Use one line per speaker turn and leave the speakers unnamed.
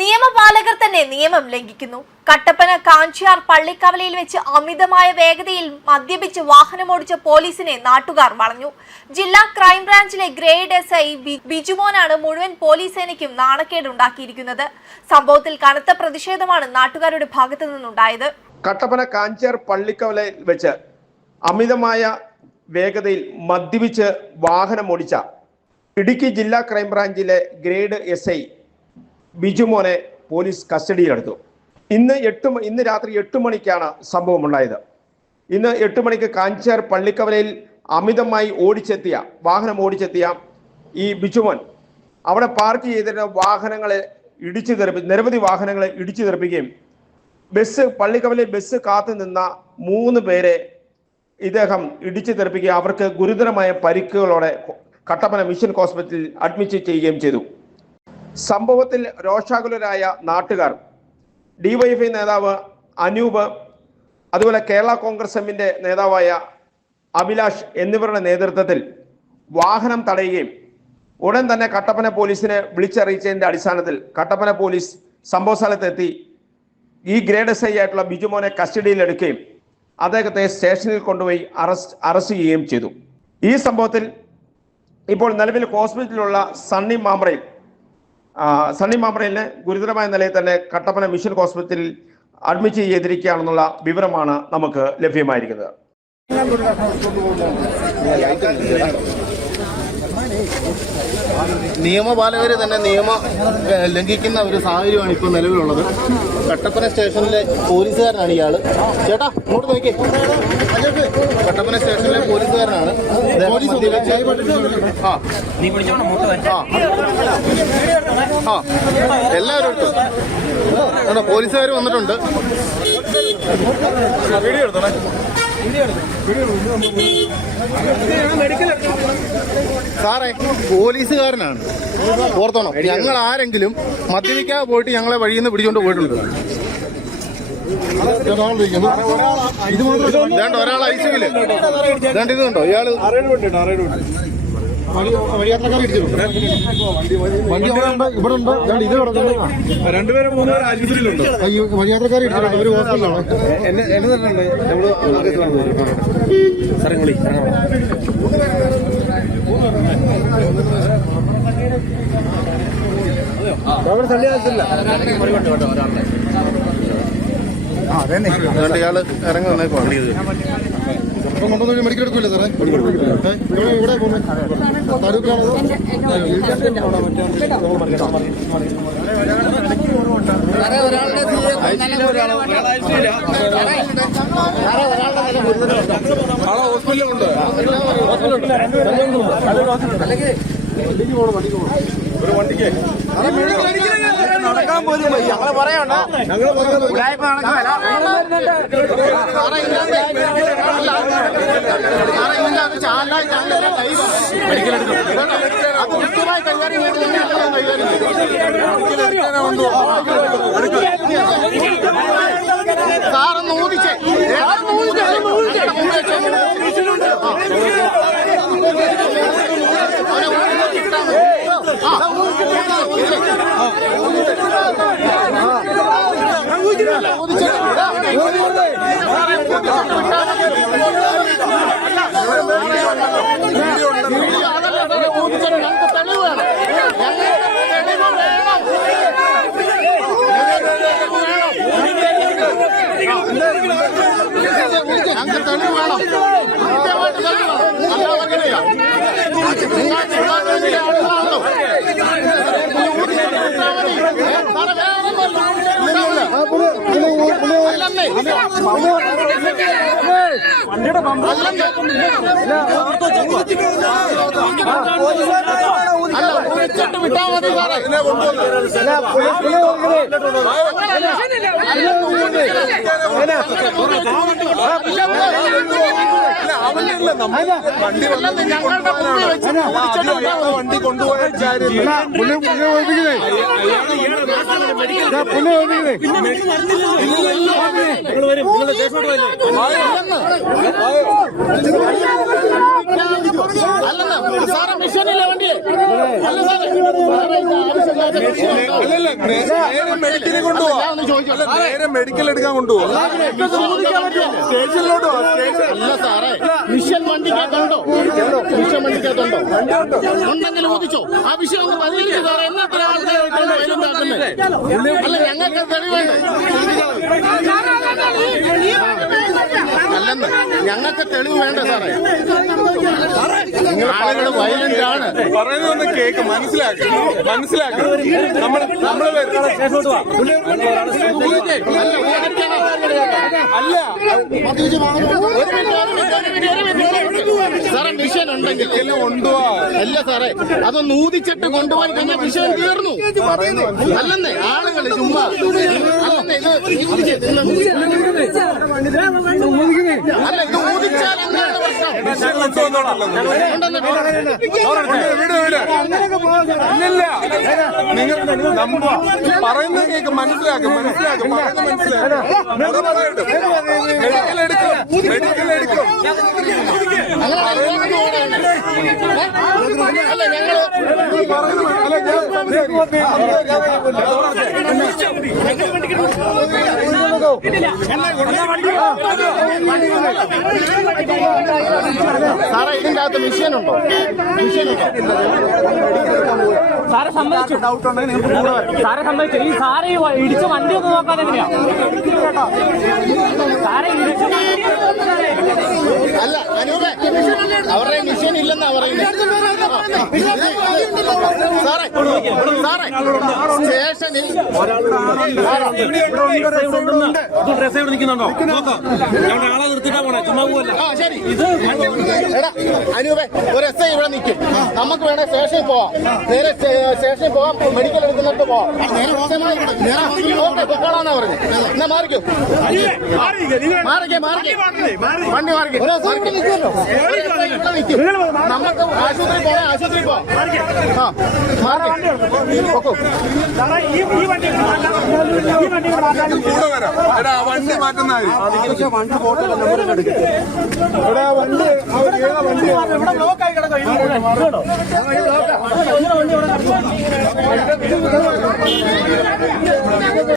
നിയമപാലകർ തന്നെ നിയമം ലംഘിക്കുന്നു. കട്ടപ്പന കാഞ്ചിയാർ പള്ളിക്കവലയിൽ വെച്ച് അമിതമായ വേഗതയിൽ മദ്യപിച്ച് വാഹനമോടിച്ച പോലീസിനെ നാട്ടുകാർ വളഞ്ഞു. ജില്ലാ ക്രൈംബ്രാഞ്ചിലെ ഗ്രേഡ് എസ് ഐ ബിജുമോനാണ് മുഴുവൻ പോലീസ് സേനയ്ക്കും നാണക്കേടുണ്ടാക്കിയിരിക്കുന്നത്. സംഭവത്തിൽ കനത്ത പ്രതിഷേധമാണ് നാട്ടുകാരുടെ ഭാഗത്തു നിന്നുണ്ടായത്.
കട്ടപ്പന കാഞ്ചിയാർ പള്ളിക്കവലയിൽ വെച്ച് അമിതമായ വേഗതയിൽ മദ്യപിച്ച് വാഹനമോടിച്ച ഇടുക്കി ജില്ലാ ക്രൈംബ്രാഞ്ചിലെ ഗ്രേഡ് എസ് ഐ ബിജുമോനെ പോലീസ് കസ്റ്റഡിയിലെടുത്തു. ഇന്ന് എട്ട് ഇന്ന് രാത്രി എട്ട് മണിക്കാണ് സംഭവം ഉണ്ടായത്. ഇന്ന് എട്ട് മണിക്ക് കാഞ്ചാർ പള്ളിക്കവലയിൽ അമിതമായി ഓടിച്ചെത്തിയ വാഹനം ഓടിച്ചെത്തിയ ഈ ബിജുമോൻ അവിടെ പാർക്ക് ചെയ്തിരുന്ന വാഹനങ്ങളെ ഇടിച്ചു തെറിപ്പി നിരവധി വാഹനങ്ങളെ ഇടിച്ചു തെറിപ്പിക്കുകയും ബസ് പള്ളിക്കവലയിൽ ബസ് കാത്തു നിന്ന മൂന്ന് പേരെ ഇദ്ദേഹം ഇടിച്ചു തെറിപ്പിക്കുകയും അവർക്ക് ഗുരുതരമായ പരിക്കുകളോടെ കട്ടപ്പന മിഷൻ ഹോസ്പിറ്റലിൽ അഡ്മിറ്റ് ചെയ്യുകയും ചെയ്തു. സംഭവത്തിൽ രോഷാകുലരായ നാട്ടുകാർ. ഡിവൈഎഫ്ഐ നേതാവ് അനൂപ് അതുപോലെ കേരള കോൺഗ്രസ് എമ്മിന്റെ നേതാവായ അഭിലാഷ് എന്നിവരുടെ നേതൃത്വത്തിൽ വാഹനം തടയുകയും ഉടൻ തന്നെ കട്ടപ്പന പോലീസിനെ വിളിച്ചറിയിച്ചതിന്റെ അടിസ്ഥാനത്തിൽ കട്ടപ്പന പോലീസ് സംഭവ സ്ഥലത്തെത്തി ഈ ഗ്രേഡ് എസ് ഐ ആയിട്ടുള്ള ബിജുമോനെ കസ്റ്റഡിയിലെടുക്കുകയും അദ്ദേഹത്തെ സ്റ്റേഷനിൽ കൊണ്ടുപോയി അറസ്റ്റ് അറസ്റ്റ് ചെയ്യുകയും ചെയ്തു. ഈ സംഭവത്തിൽ ഇപ്പോൾ നിലവിൽ ഹോസ്പിറ്റലിലുള്ള സണ്ണി മാമ്പ്രയിൽ ആ, സണ്ണി മാമ്പ്രയിലെ ഗുരുതരമായ നിലയിൽ തന്നെ കട്ടപ്പന മിഷൻ ഹോസ്പിറ്റലിൽ അഡ്മിറ്റ് ചെയ്തിരിക്കുകയാണെന്നുള്ള വിവരമാണ് നമുക്ക് ലഭ്യമായിരിക്കുന്നത്.
നിയമപാലകർ തന്നെ നിയമം ലംഘിക്കുന്ന ഒരു സാഹചര്യമാണ് ഇപ്പോൾ നിലവിലുള്ളത്. കട്ടപ്പന സ്റ്റേഷനിലെ പോലീസുകാരനാണ് ഇയാൾ ചേട്ടാ ഇങ്ങോട്ട് നോക്കി കട്ടപ്പന സ്റ്റേഷനിലെ പോലീസുകാരനാണ്. ആ. ആ. എല്ലാവരും എടുത്തു? പോലീസുകാർ വന്നിട്ടുണ്ട്. സാറേ പോലീസുകാരനാണ്. ഓർത്തോണം. ഞങ്ങൾ ആരെങ്കിലും മദ്യപിക്കാതെ പോയിട്ട് ഞങ്ങളെ വഴിയിൽ നിന്ന് പിടിച്ചോണ്ട് പോയിട്ടുണ്ട്. വേണ്ട ഒരാൾ ഐസിയിൽ വേണ്ട ഇത് കണ്ടോ? ഇയാൾ
രണ്ടുപേരും മൂന്നുപേരും ആശുപത്രിയിലുണ്ട്
വഴിയാത്രക്കാർ ഇരിക്കുന്നുണ്ട് ഒരു ഹോസ്പിറ്റലാണ്
എന്നെ എന്നെ തന്നെയുണ്ട് നമ്മൾ സ്ഥലങ്ങളി അവിടെ സന്യാസത്തില്ല
അതുകൊണ്ട് ഇയാൾ ഇറങ്ങി വന്നേക്കോ വണ്ടി ഇപ്പം കൊണ്ടുവന്ന് മെഡിക്കൽ എടുക്കില്ല സാറേ? ഇവിടെ ഇവിടെ പോകുന്നത് താലൂക്കിലാണോ
ആളെ ഹോസ്പിറ്റലിലുണ്ട് ഒരു വണ്ടിക്ക് നടക്കാൻ പോലും വയ്യ. ഞങ്ങൾ പറയണ്ട. ഞങ്ങൾ
സാറേ ഇതിന്റെ അത് സാറൊന്ന് ഊതിച്ചേ സാറൊന്ന് ഊതിച്ചേ. ഞങ്ങളുടെ മുമ്പിൽ വെച്ച് അവനെ ഊതി കിട്ടാൻ മതി. ആ, ഊതിച്ചേ. ഊതിച്ചേ. വീഡിയോ അതല്ല സാറേ ഊതിച്ചത് ഞങ്ങൾക്ക് തെളിവ് വേണം ഞങ്ങൾക്ക് തെളിവ് വേണം ഞങ്ങൾക്ക് തെളിവ് വേണം കൃത്യമായിട്ട് തെളിവ് വേണം അല്ല വിളിച്ചിട്ട് വിട്ടാ മതി സാറേ. അല്ലെന്ന് ഞങ്ങളുടെ മുമ്പിൽ വെച്ച് വിളിച്ചിട്ട് വിട്ടാ മതി.
വണ്ടി കൊണ്ടുപോയ
അല്ലെന്ന് സാറേ മിഷനില്ല വണ്ടി അല്ല സാറേ
മെഡിക്കലിൽ കൊണ്ടുപോവാ നേരെ മെഡിക്കൽ എടുക്കാൻ കൊണ്ടുപോവാ സ്റ്റേഷനിലോട്ട്
അല്ല സാറേ മിഷൻ വണ്ടിക്കകത്തുണ്ടോ മിഷൻ വണ്ടിക്കകത്തുണ്ടോ ഉണ്ടെങ്കിൽ ഊതിച്ചോ ആ വിഷയം ഒന്ന് പരിഹരിക്കും സാറേ. എന്നാ ആൾക്കാരായിട്ടാണ് വയലുണ്ടാക്കുന്നത് അല്ല ഞങ്ങൾക്ക് തെളിവേണ്ടേ അല്ലെന്ന് ഞങ്ങൾക്ക് തെളിവ് വേണ്ട സാറേ. ആളുകൾ വയലന്റ് ആണ്.
പറയുന്നതൊന്ന് കേക്ക് മനസ്സിലാക്കി. മനസ്സിലാക്കി. നമ്മൾ നമ്മൾ. അല്ല
സാറേ മിഷൻ ഉണ്ടെങ്കിൽ
എല്ലാം ഉണ്ടോ
അല്ല സാറേ അതൊന്ന് ഊതിച്ചിട്ട് കൊണ്ടുപോയി കഴിഞ്ഞാൽ മിഷൻ തീർന്നു. അല്ലെന്നേ ആളുകൾ ചുമ്മാ അല്ല ഇത് ഊതിച്ചാൽ എന്താണ് പ്രശ്നം
ഇല്ലില്ല നിങ്ങൾ നമ്മ പറയുന്നത് കേക്ക് മനസ്സിലാക്കും മനസ്സിലാക്കും പറയുന്നത് മനസ്സിലാക്കും മെഡിക്കൽ എടുക്കും മെഡിക്കൽ എടുക്കും?
അല്ല ഞങ്ങൾ
പറയുന്നത് അല്ല ഞാൻ
സാറേ ഇതിന്റെ അകത്ത് മിഷൻ ഉണ്ടോ മിഷൻ ഉണ്ടോ
സാറെ സമ്മതിച്ചു ഡൗട്ട് ഉണ്ടെങ്കിൽ സാറെ സമ്മതിച്ചു ഈ സാറ് ഇടിച്ച വണ്ടി ഒന്ന് നോക്കാതെ എങ്ങനെയാ സാറെ ഇടിച്ച
അല്ല അനൂപേ അവരുടെ മിഷ്യൻ ഇല്ലെന്നാ പറയുന്നത് സാറേ സാറേ സ്റ്റേഷനിൽ
ഡ്രസ് ഇവിടെ നിൽക്കുന്നുണ്ടോ? ഞങ്ങളുടെ ആളെ നിർത്തിട്ടാ പോണേ. ചുമ്മാ പോവല്ല?
എടാ അനൂപേ ഒരു എസ് ഐ ഇവിടെ നിൽക്കും നമുക്ക് വേണേ സ്റ്റേഷനിൽ പോവാം. നേരെ സ്റ്റേ- സ്റ്റേഷനിൽ പോവാം മെഡിക്കൽ എടുക്കുന്നിട്ട് പോവാം. ഓക്കെ പൊക്കോളാന്നാ പറഞ്ഞു. എന്നാ മാറിക്കോ. മാറിക്കേ മാറിക്കേ. വണ്ടി മാറിക്കേ. ഒരു എസ് ഐ ഇവിടെ നിൽക്കുമല്ലോ നമുക്ക് ആശുപത്രി പോവാം ആശുപത്രി പോവാം. ആ മാറി പൊക്കോ.
കൂടെ വരാം. എടാ വണ്ടി മാറ്റുന്ന എടാ വണ്ടി ഏതാ വണ്ടി
ഇവിടെ